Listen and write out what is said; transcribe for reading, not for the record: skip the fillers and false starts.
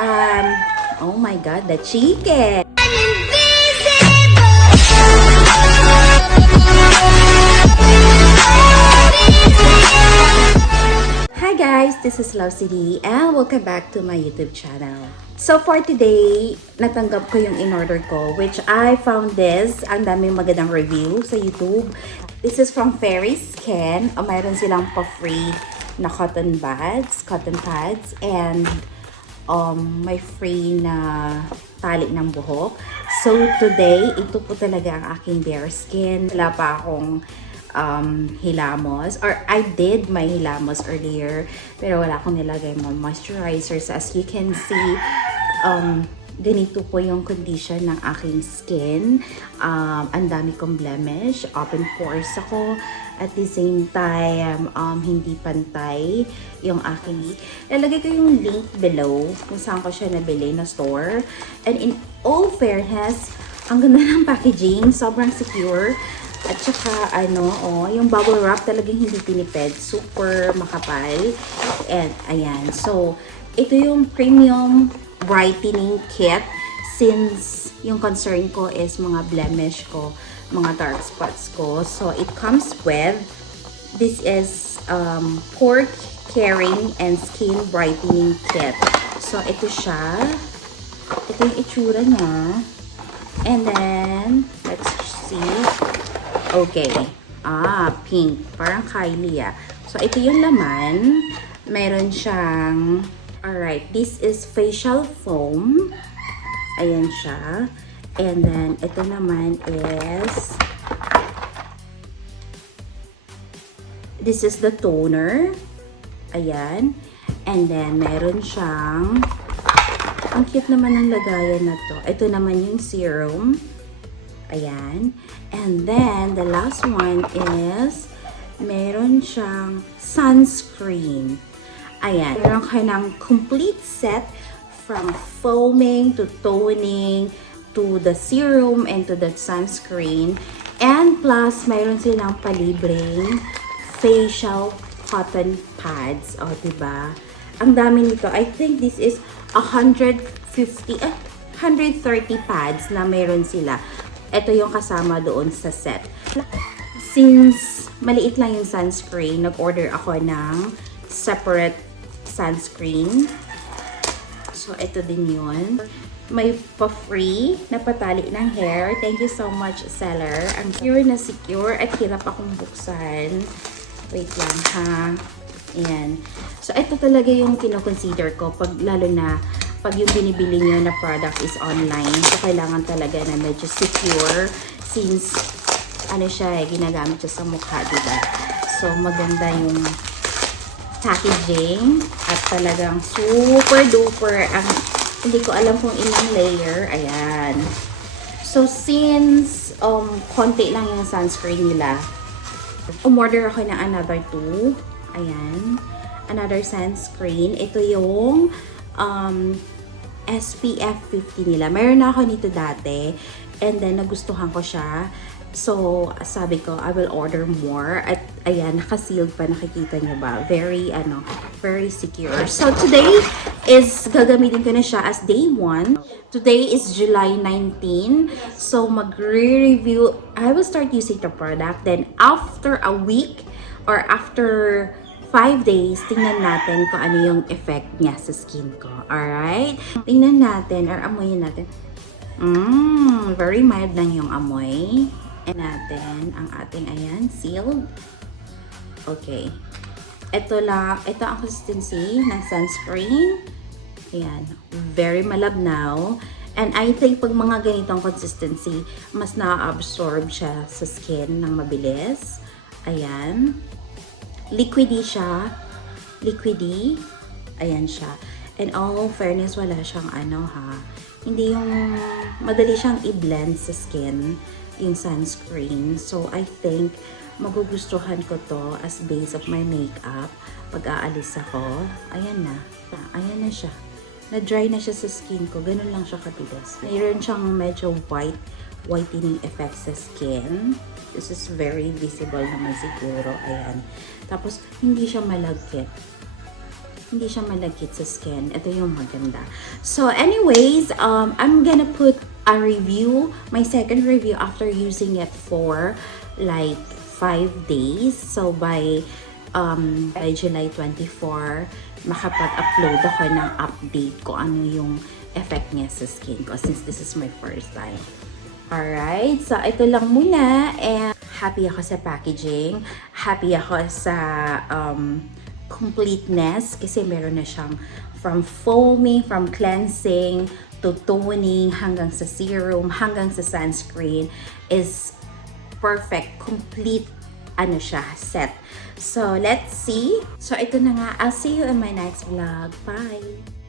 Oh my God, the chicken! Hi guys, this is Love CD and welcome back to my YouTube channel. So for today, natanggap ko yung in-order ko, which I found this. Ang daming magandang review sa YouTube. This is from Fairy Skin. Mayroon silang pa-free na cotton pads, and may free na tali ng buhok. So today, ito po talaga ang aking bare skin. Wala pa akong hilamos, or I did my hilamos earlier, pero wala akong nilagay mga moisturizers. As you can see, ganito po yung condition ng aking skin. Ang dami kong blemish, open pores ako, at the same time, hindi pantay yung aking. Lalagay ko yung link below kung saan ko siya nabili na store. And in all fairness, ang ganda ng packaging, sobrang secure. At saka, yung bubble wrap talagang hindi tinipid. Super makapal. And, ayan. So, ito yung Premium Brightening Kit. Since yung concern ko is mga blemish ko, mga dark spots ko. So, it comes with, this is Pore Caring and Skin Brightening Kit. So, ito siya. Ito yung itsura niya. And then, let's see. Okay. Pink. Parang Kylie, So, ito yung laman. Meron siyang, alright, this is facial foam. Ayan siya. And then, ito naman is, this is the toner. Ayan. And then, meron siyang, ang cute naman ng lagayan na to. Ito naman yung serum. Ayan. And then, the last one is, meron siyang sunscreen. Ayan. Meron kayo ng complete set from foaming to toning to the serum and to the sunscreen. And plus, meron silang palibreng facial cotton pads. O, diba? Ang dami nito. I think this is 130 pads na meron sila. Ito yung kasama doon sa set. Since maliit lang yung sunscreen, nag-order ako ng separate sunscreen. So, ito din yun. May pa-free na patali ng hair. Thank you so much, seller. Ang secure na secure at hirap akong buksan. Wait lang, ha? Ayan. So, ito talaga yung kino-consider ko lalo na pag yung binibili nyo na product is online. So, kailangan talaga na medyo secure since, siya, ginagamit siya sa mukha, diba? So, maganda yung packaging at talagang super duper. Hindi ko alam kung ilang layer. Ayan. So, since konti lang yung sunscreen nila, umorder ako ng another two. Ayan. Another sunscreen. Ito yung SPF 50 nila. Meron na ako nito dati. And then, nagustuhan ko siya. So, sabi ko, I will order more. At, ayan, naka-sealed pa. Nakikita niyo ba? Very, very secure. So, today is, gagamitin ko na siya as day 1. Today is July 19. So, magre-review. I will start using the product. Then, after a week or after 5 days, tingnan natin kung ano yung effect niya sa skin ko. Alright? Tingnan natin or amoyin natin. Very mild lang yung amoy. And natin ang ating, ayan, sealed. Okay. Ito ang consistency ng sunscreen. Ayan. Very malabnaw. And I think pag mga ganitong consistency, mas na-absorb siya sa skin ng mabilis. Ayan. Liquidy siya. Liquidy. Ayan siya. And all fairness, wala siyang hindi yung madali siyang i-blend sa skin, yung sunscreen. So, I think magugustuhan ko to as base of my makeup pag aalis ako. Ayan na. Ayan na siya. Na-dry na siya sa skin ko. Ganun lang siya kabilis. Mayroon siyang medyo whitening effect sa skin. This is very visible naman siguro. Ayan. Tapos, hindi siya malagkit. hindi siya malagkit sa skin. Ito yung maganda. So anyways, I'm gonna put a review, my second review after using it for like 5 days. So by July 24, makapag-upload ako ng update ko ano yung effect niya sa skin ko since this is my first time. Alright, so ito lang muna, and happy ako sa packaging, happy ako sa completeness kasi meron na siyang from foaming, from cleansing to toning, hanggang sa serum, hanggang sa sunscreen is perfect, complete ano siya, set. So let's see. So ito na nga, I'll see you in my next vlog. Bye!